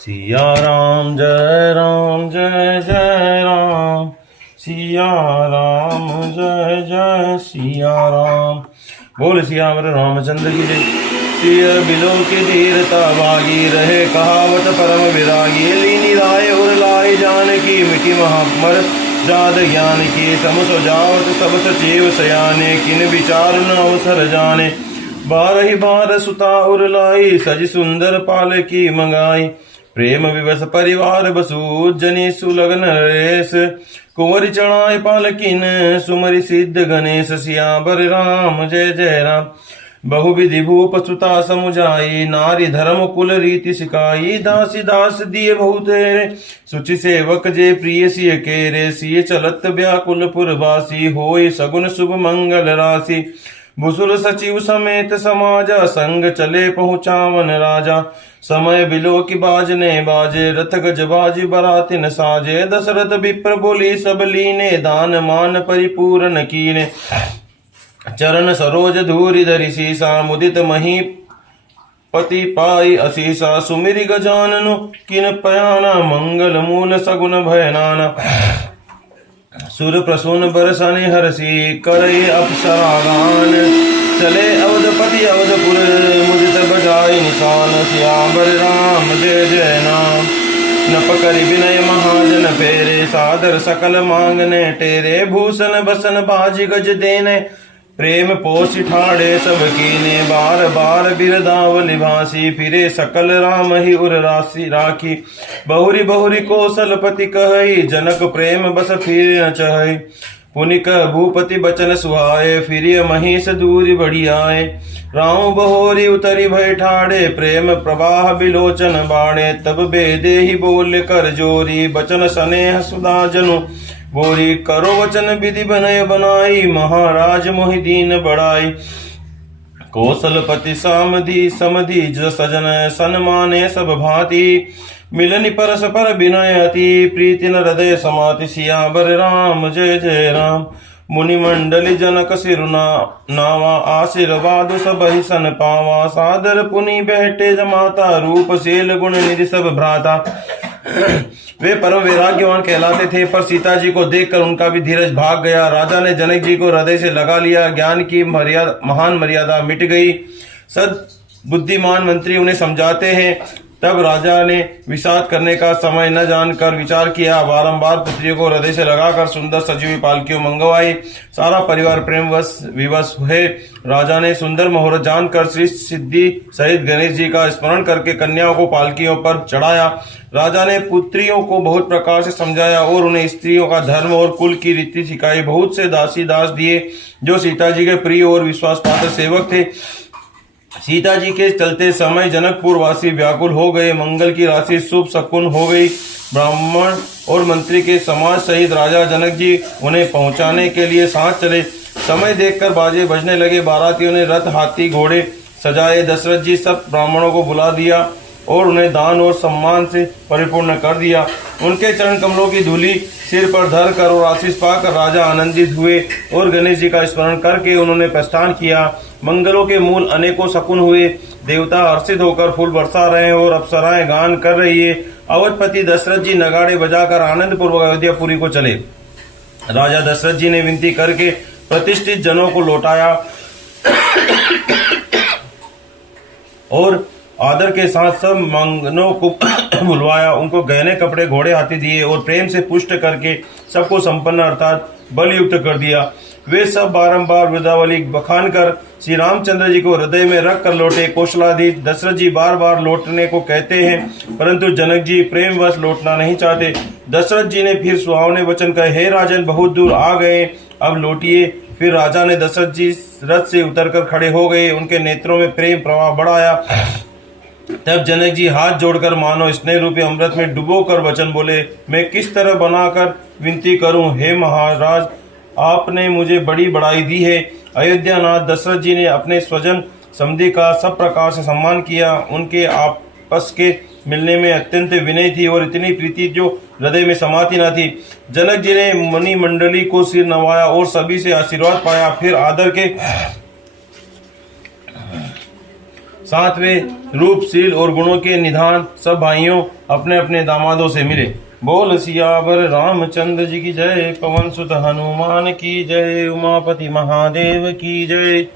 सिया राम जय जय राम, सिया राम जय जय सिया राम। बोल सियावर रामचंद्र की जय। सिय बिलो के धीरता भागी रहे कहावत परम विरागी, लीनी राय उर लाए जान की मिटी महामर जाद ज्ञान की सम सजावट सब सचिव सयाने, किन विचार न अवसर जाने। बारही बार सुता उर लाई सज सुंदर पाल की मंगाई, प्रेम विवश परिवार बसु जनी सुलगन रेस। कुंवर चढ़ाए पालकिन सुमरि सिद्ध गणेश, सियावर राम जय जय राम। बहुविधि भूप सुता समुझाई, नारी धर्म कुल रीति सिखाई। दासी दास दिए बहुत रे, सुचि सेवक जे प्रिय सिय के रे। सिय चलत व्याकुल पुरवासी, होय सगुन शुभ मंगल राशि। भुसुर सचिव समेत समाजा, संग चले पहुँचावन राजा। समय बिलो की बाजने बाजे, रथ गज बाजी बरातिन साजे। दशरथ विप्र बोली सब लीने, दान मान परिपूर्ण कीने। चरण सरोज धूरि धरि सीसा, मुदित मही पति पाई असीसा। सुमिरि गजाननु किन पयाना, मंगल मूल सगुन भय नाना। सुर प्रसून बरसने हरसी, करई अप्सरा गान। चले अवधपति अवधपुर, मुदित बजाई निशान। सियावर राम जय जय नाम, नप करि विनय महाजन फेरे। सादर सकल मांगने टेरे, भूषण बसन बाजी गज देने। प्रेम पोष ठाड़े सब कीने, बार बार बिरदावली भासी। फिरे सकल राम ही उर राशि राखी, बहुरी बहुरी कौशलपति कहई। जनक प्रेम बस फिर न चहई, पुनिक भूपति बचन सुहाए। फिरिय महीस दूरी बढ़ी आए, राम बहोरी उतरी भय ठाड़े। प्रेम प्रवाह बिलोचन बाणे, तब बेदे ही बोल कर जोरी। बचन स्नेह सुधा जनु बोरी, करो वचन विधि बनय बनाई। महाराज मोहि दीन बढ़ाई, कौशलपति सामधि समधि सजन। सन्माने सब भांति, मिलनि परस पर विनय अति। प्रीति न हृदय समाति, सियावर राम जय जय राम। मुनि मंडली जनक सिरुना नावा, आशीर्वाद सब ही सन पावा। सादर पुनि बैठे जमाता, रूप सेल गुण निधि सब भ्राता। वे परम वैराग्यवान कहलाते थे, पर सीता जी को देखकर उनका भी धीरज भाग गया। राजा ने जनक जी को हृदय से लगा लिया, ज्ञान की महान मर्यादा मिट गई। सद बुद्धिमान मंत्री उन्हें समझाते हैं। तब राजा ने विषाद करने का समय न जानकर विचार किया, बारंबार पुत्रियों को हृदय से लगाकर सुंदर सजी हुई पालकियों मंगवाई। सारा परिवार प्रेमवश विवश हुए। राजा ने सुंदर मुहूर्त जानकर श्री सिद्धि सहित गणेश जी का स्मरण करके कन्याओं को पालकियों पर चढ़ाया। राजा ने पुत्रियों को बहुत प्रकार से समझाया और उन्हें स्त्रियों का धर्म और कुल की रीति सिखाई। बहुत से दासी दास दिए जो सीता जी के प्रिय और विश्वास पात्र सेवक थे। सीता जी के चलते समय जनकपुर वासी व्याकुल हो गए। मंगल की राशि शुभ शकुन हो गई। ब्राह्मण और मंत्री के समाज सहित राजा जनक जी उन्हें पहुंचाने के लिए साथ चले। समय देखकर बाजे बजने लगे। बारातियों ने रथ हाथी घोड़े सजाए। दशरथ जी सब ब्राह्मणों को बुला दिया और उन्हें दान और सम्मान से परिपूर्ण कर दिया। उनके चरण कमलों की धूलि सिर पर धर कर और आशीष पाकर राजा आनंदित हुए और गणेश जी का स्मरण करके उन्होंने प्रस्थान किया। मंगलों के मूल अनेकों शकुन हुए। देवता हर्षित होकर फूल बरसा रहे हैं और अप्सराएं गान कर रही है। अवधपति दशरथ जी नगाड़े बजाकर आनंद पूर्वक अयोध्यापुरी को चले। राजा दशरथ जी ने विनती करके प्रतिष्ठित जनों को लौटाया और आदर के साथ सब मंगनों को बुलवाया। उनको गहने कपड़े घोड़े हाथी दिए और प्रेम से पुष्ट करके सबको संपन्न अर्थात बलयुक्त कर दिया। वे सब बारंबार वृद्धावली बखान कर श्री रामचंद्र जी को हृदय में रख कर लौटे। कौशलाधीश दशरथ जी बार बार लौटने को कहते हैं, परंतु जनक जी प्रेमवश लौटना नहीं चाहते। दशरथ जी ने फिर सुहावने वचन कहे, हे राजन, बहुत दूर आ गए, अब लौटिए। फिर राजा ने दशरथ जी रथ से उतरकर खड़े हो गए। उनके नेत्रों में प्रेम प्रवाह बढ़ाया। तब जनक जी हाथ जोड़कर मानो स्नेह रूपी अमृत में डुबो कर वचन बोले, मैं किस तरह बनाकर विनती करूं। हे महाराज, आपने मुझे बड़ी बड़ाई दी है। अयोध्यानाथ दशरथ जी ने अपने स्वजन समधि का सब प्रकार से सम्मान किया। उनके आपस के मिलने में अत्यंत विनय थी और इतनी प्रीति जो हृदय में समाती न थी। जनक जी ने मुनि मंडली को सिर नवाया और सभी से आशीर्वाद पाया। फिर आदर के सातवें रूपशील और गुणों के निधान सब भाइयों अपने अपने दामादों से मिले। बोल सियावर रामचंद्र जी की जय, पवन सुत हनुमान की जय, उमापति महादेव की जय।